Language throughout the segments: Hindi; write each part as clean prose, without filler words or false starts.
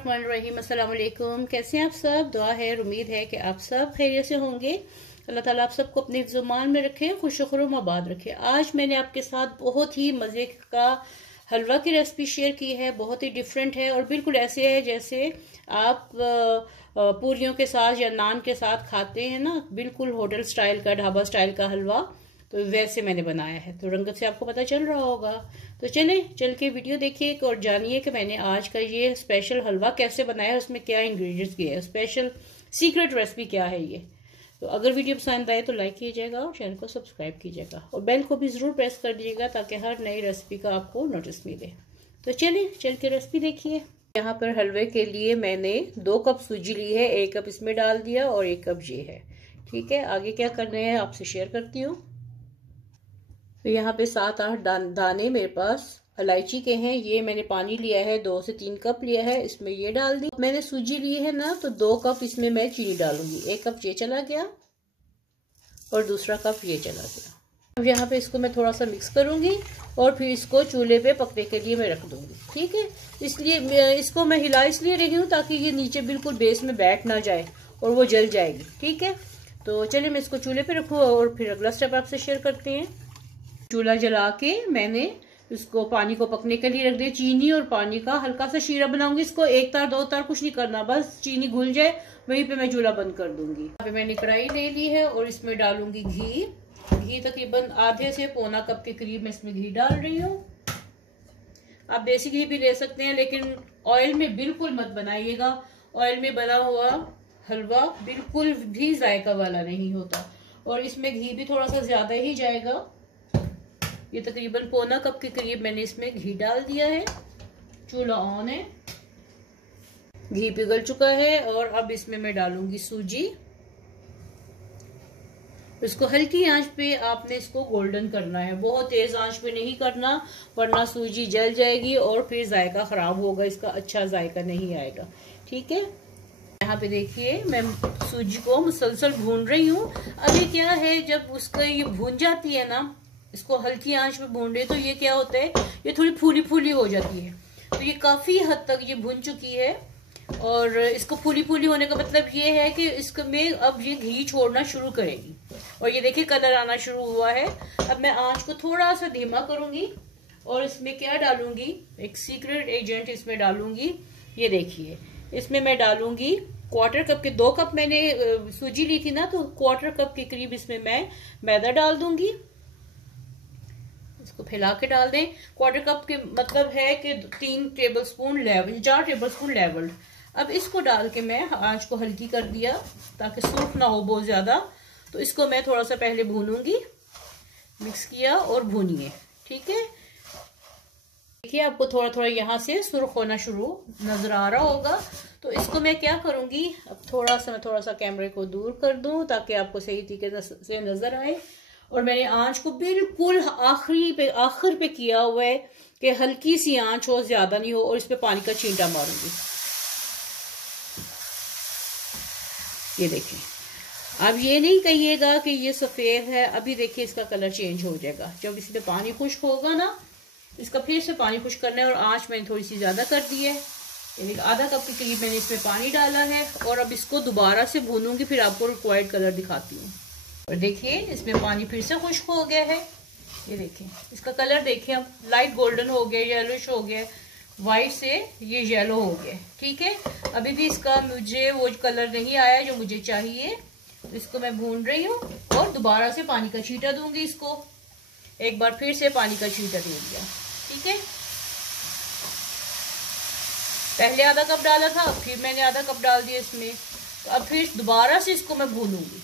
बिस्मिल्लाहिर्रहमानिर्रहीम। अस्सलाम वालेकुम। कैसे हैं आप सब? दुआ है और उम्मीद है कि आप सब खैरियत से होंगे। अल्लाह ताला आप सबको अपने ज़ुबान में रखे, खुश खुर्म आबाद रखे। आज मैंने आपके साथ बहुत ही मज़े का हलवा की रेसिपी शेयर की है। बहुत ही डिफरेंट है और बिल्कुल ऐसे है जैसे आप पूरियों के साथ या नान के साथ खाते हैं ना, बिल्कुल होटल स्टाइल का, ढाबा स्टाइल का हलवा, तो वैसे मैंने बनाया है। तो रंगत से आपको पता चल रहा होगा। तो चल के वीडियो देखिए और जानिए कि मैंने आज का ये स्पेशल हलवा कैसे बनाया है, उसमें क्या इंग्रेडिएंट्स दिए हैं, स्पेशल सीक्रेट रेसिपी क्या है ये। तो अगर वीडियो पसंद आए तो लाइक कीजिएगा और चैनल को सब्सक्राइब कीजिएगा और बेल को भी ज़रूर प्रेस कर दीजिएगा ताकि हर नई रेसिपी का आपको नोटिस मिले। तो चलिए चल के रेसिपी देखिए। यहाँ पर हलवे के लिए मैंने 2 कप सूजी ली है, 1 कप इसमें डाल दिया और 1 कप ये है। ठीक है, आगे क्या करना है आपसे शेयर करती हूँ। तो यहाँ पे 7-8 दाने मेरे पास इलायची के हैं। ये मैंने पानी लिया है, 2 से 3 कप लिया है, इसमें ये डाल दी। मैंने सूजी ली है ना, तो 2 कप इसमें मैं चीनी डालूंगी। 1 कप ये चला गया और दूसरा कप ये चला गया। अब यहाँ पे इसको मैं थोड़ा सा मिक्स करूंगी और फिर इसको चूल्हे पे पकने के लिए मैं रख दूंगी। ठीक है, इसलिए इसको मैं हिला इसलिए रही हूँ ताकि ये नीचे बिल्कुल बेस में बैठ ना जाए और वो जल जाएगी। ठीक है, तो चलिए मैं इसको चूल्हे पे रखूँ और फिर अगला स्टेप आपसे शेयर करते हैं। चूल्हा जला के मैंने इसको पानी को पकने के लिए रख दिया। चीनी और पानी का हल्का सा शीरा बनाऊंगी। इसको 1 तार 2 तार कुछ नहीं करना, बस चीनी घुल जाए वहीं पे मैं चूल्हा बंद कर दूंगी। यहाँ पे मैंने कढ़ाई ले ली है और इसमें डालूंगी घी। घी तकरीबन आधे से पौना कप के करीब मैं इसमें घी डाल रही हूँ। आप देसी घी भी ले सकते हैं, लेकिन ऑयल में बिल्कुल मत बनाइएगा। ऑयल में बना हुआ हलवा बिल्कुल भी जायका वाला नहीं होता और इसमें घी भी थोड़ा सा ज्यादा ही जाएगा। ये तकरीबन पौना कप के करीब मैंने इसमें घी डाल दिया है। चूल्हा ऑन है, घी पिघल चुका है और अब इसमें मैं डालूंगी सूजी। इसको हल्की आंच पे आपने इसको गोल्डन करना है, बहुत तेज आंच पे नहीं करना वरना सूजी जल जाएगी और फिर जायका खराब होगा, इसका अच्छा जायका नहीं आएगा। ठीक है, यहाँ पे देखिए मैं सूजी को मुसलसल भून रही हूँ। अभी क्या है, जब उसका ये भून जाती है ना, इसको हल्की आंच पे भून रहे तो ये क्या होता है, ये थोड़ी फूली फूली हो जाती है। तो ये काफी हद तक ये भून चुकी है और इसको फूली फूली होने का मतलब ये है कि इसमें अब ये घी छोड़ना शुरू करेगी और ये देखिए कलर आना शुरू हुआ है। अब मैं आंच को थोड़ा सा धीमा करूंगी और इसमें क्या डालूंगी, एक सीक्रेट एजेंट इसमें डालूंगी। ये देखिए, इसमें मैं डालूंगी 1/4 कप के 2 कप मैंने सूजी ली थी ना, तो 1/4 कप के करीब इसमें मैं मैदा डाल दूंगी। इसको फैला के डाल दें। 1/4 कप के मतलब है कि 3 टेबलस्पून लेवल, 4 टेबलस्पून लेवल। अब इसको डाल के मैं आंच को हल्की कर दिया ताकि सूख ना हो बहुत ज्यादा। तो इसको मैं थोड़ा सा पहले भूनूंगी। मिक्स किया और भूनिए। ठीक है, देखिए आपको थोड़ा थोड़ा यहाँ से सुर्ख होना शुरू नजर आ रहा होगा। तो इसको मैं क्या करूंगी, अब थोड़ा सा कैमरे को दूर कर दूं ताकि आपको सही तरीके से नजर आए। और मैंने आंच को बिल्कुल आखिर पे किया हुआ है कि हल्की सी आंच हो, ज्यादा नहीं हो, और इस पे पानी का छींटा मारूंगी। ये देखिए, अब ये नहीं कहिएगा कि ये सफेद है, अभी देखिए इसका कलर चेंज हो जाएगा जब इसमें पानी खुश्क होगा ना। इसका फिर से पानी खुश्क करना है और आंच मैंने थोड़ी सी ज्यादा कर दी है। यानी आधा कप के करीब मैंने इसमें पानी डाला है और अब इसको दोबारा से भूनूंगी, फिर आपको रिक्वायर्ड कलर दिखाती हूँ। और देखिए इसमें पानी फिर से खुश्क हो गया है। ये देखिए इसका कलर देखिए, अब लाइट गोल्डन हो गया, येलोइश हो गया, व्हाइट से ये येलो हो गया। ठीक है, अभी भी इसका मुझे वो कलर नहीं आया जो मुझे चाहिए। तो इसको मैं भून रही हूँ और दोबारा से पानी का छींटा दूंगी। इसको एक बार फिर से पानी का छींटा दे दिया। ठीक है, पहले आधा कप डाला था, फिर मैंने आधा कप डाल दिया इसमें। तो अब फिर दोबारा से इसको मैं भूनूंगी।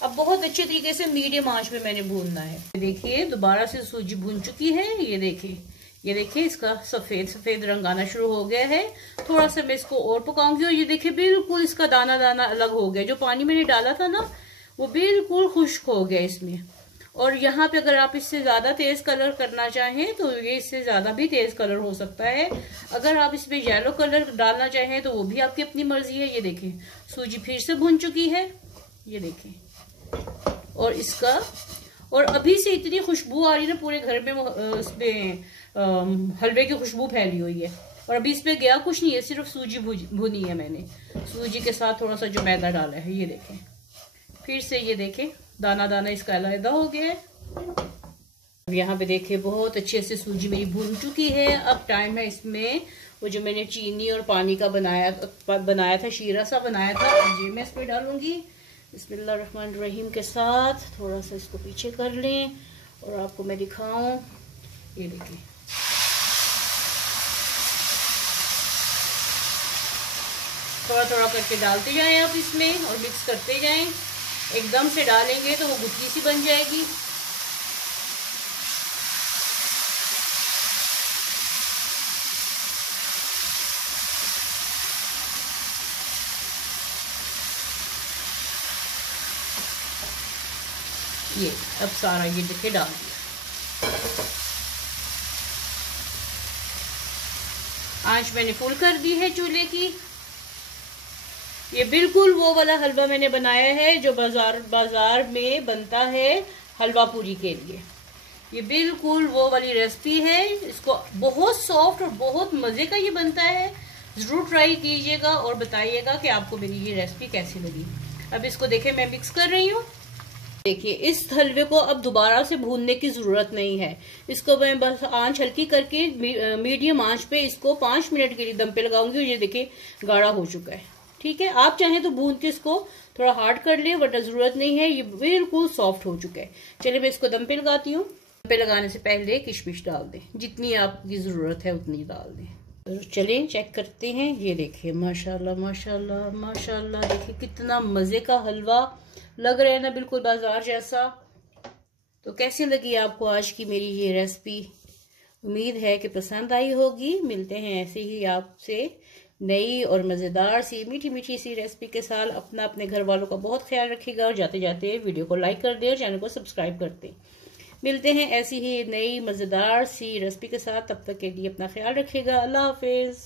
अब बहुत अच्छे तरीके से मीडियम आंच पे मैंने भूनना है। देखिए दोबारा से सूजी भून चुकी है। ये देखिए इसका सफेद रंग आना शुरू हो गया है। थोड़ा सा मैं इसको और पकाऊंगी और ये देखिए बिल्कुल इसका दाना दाना अलग हो गया। जो पानी मैंने डाला था ना, वो बिल्कुल खुश्क हो गया इसमें। और यहाँ पे अगर आप इससे ज्यादा तेज कलर करना चाहें तो ये इससे ज्यादा भी तेज कलर हो सकता है। अगर आप इसमें येलो कलर डालना चाहें तो वो भी आपकी अपनी मर्जी है। ये देखिए सूजी फिर से भुन चुकी है। ये देखिए, और अभी से इतनी खुशबू आ रही है ना पूरे घर में, उसमें हलवे की खुशबू फैली हुई है। और अभी इसमें गया कुछ नहीं है, सिर्फ सूजी भुनी है मैंने। सूजी के साथ थोड़ा सा जो मैदा डाला है, ये देखें, फिर से ये देखें दाना दाना इसका अलग हो गया है। अब यहाँ पे देखिए बहुत अच्छे से सूजी मेरी भून चुकी है। अब टाइम है इसमें वो जो मैंने चीनी और पानी का बनाया था, शीरा सा बनाया था, ये मैं इसमें डालूंगी। बिस्मिल्लाहिर्रहमानिर्रहीम के साथ थोड़ा सा इसको पीछे कर लें और आपको मैं दिखाऊं, ये देखिए थोड़ा थोड़ा करके डालते जाएं आप इसमें और मिक्स करते जाएं। एकदम से डालेंगे तो वो गुत्थी सी बन जाएगी। ये अब सारा ये देखिए डाल दिया। आंच मैंने फुल कर दी है चूल्हे की। ये बिल्कुल वो वाला हलवा मैंने बनाया है जो बाजार में बनता है हलवा पूरी के लिए। ये बिल्कुल वो वाली रेसिपी है। इसको बहुत सॉफ्ट और बहुत मजे का ये बनता है। जरूर ट्राई कीजिएगा और बताइएगा कि आपको मेरी ये रेसिपी कैसी लगी। अब इसको देखें मैं मिक्स कर रही हूँ। देखिए इस हलवे को अब दोबारा से भूनने की जरूरत नहीं है। इसको मैं बस आंच हल्की करके मीडियम आंच पे इसको 5 मिनट के लिए दम पे लगाऊंगी और ये देखिए गाढ़ा हो चुका है। ठीक है, आप चाहें तो भून के इसको थोड़ा हार्ड कर ले, वरना जरूरत नहीं है, ये बिल्कुल सॉफ्ट हो चुका है। चलिए मैं इसको दम पे लगाती हूँ। दम पे लगाने से पहले किशमिश डाल दें, जितनी आपकी जरूरत है उतनी डाल दें। तो चलिए चेक करते हैं। ये देखिए माशाल्लाह माशाल्लाह माशाल्लाह, देखिए कितना मजे का हलवा लग रहा है ना, बिल्कुल बाजार जैसा। तो कैसी लगी आपको आज की मेरी ये रेसिपी? उम्मीद है कि पसंद आई होगी। मिलते हैं ऐसे ही आपसे नई और मज़ेदार सी मीठी मीठी सी रेसिपी के साथ। अपने घर वालों का बहुत ख्याल रखिएगा और जाते जाते वीडियो को लाइक कर दें और चैनल को सब्सक्राइब कर दें। मिलते हैं ऐसी ही नई मज़ेदार सी रेसिपी के साथ। तब तक के लिए अपना ख्याल रखिएगा। अल्लाह हाफिज़।